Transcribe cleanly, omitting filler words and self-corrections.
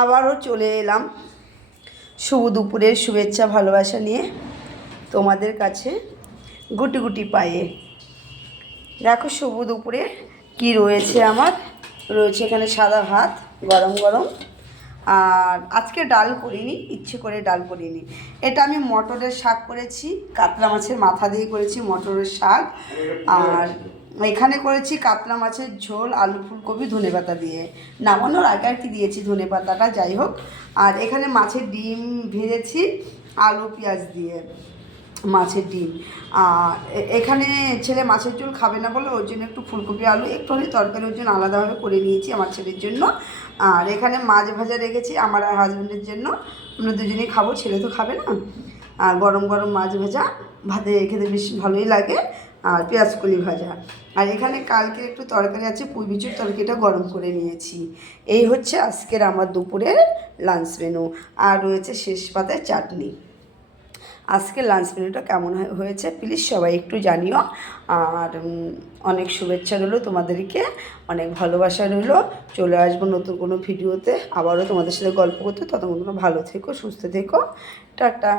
আবারও চলে এলাম শুভ দুপুরের শুভেচ্ছা ভালোবাসা নিয়ে তোমাদের কাছে গুটি গুটি পায়ে। দেখো শুভ দুপুরে কি রয়েছে আমার। রয়েছে এখানে সাদা ভাত গরম গরম, আর আজকে ডাল করিনি, ইচ্ছে করে ডাল করিনি। এটা আমি মটরের শাক করেছি, কাতলা মাছের মাথা দিয়ে করেছি মটরের শাক। আর এখানে করেছি কাতলা মাছের ঝোল, আলু ফুলকপি ধনেপাতা দিয়ে। নামানোর আগে আর কি দিয়েছি ধনেপাতাটা, যাই হোক। আর এখানে মাছের ডিম ভেজেছি আলু পেঁয়াজ দিয়ে, মাছের ডিম। এখানে ছেলে মাছের ঝোল খাবে না বলে ওর জন্য একটু ফুলকপি আলু একটুখানি তরকারি ওর জন্য আলাদাভাবে করে নিয়েছি আমার ছেলের জন্য। আর এখানে মাছ ভাজা রেখেছি আমার আর হাজব্যান্ডের জন্য, আমরা দুজনেই খাবো, ছেলে তো খাবে না। আর গরম গরম মাছ ভাজা ভাতে খেতে বেশ ভালোই লাগে, আর পেঁয়াজ কলি ভাজা। আর এখানে কালকে একটু তরকারি আছে, পুঁই বিচুর তরকারিটা গরম করে নিয়েছি। এই হচ্ছে আজকের আমার দুপুরের লাঞ্চ মেনু। আর রয়েছে শেষ পাতায় চাটনি। আজকে লাঞ্চ মেনুটা কেমন হয়েছে প্লিজ সবাই একটু জানিও। আর অনেক শুভেচ্ছা রইলো তোমাদেরকে, অনেক ভালোবাসা রইলো। চলে আসবো নতুন কোনো ভিডিওতে আবারও তোমাদের সাথে গল্প করতে। ততক্ষণ ভালো থেকো, সুস্থ থেকো, টাটা।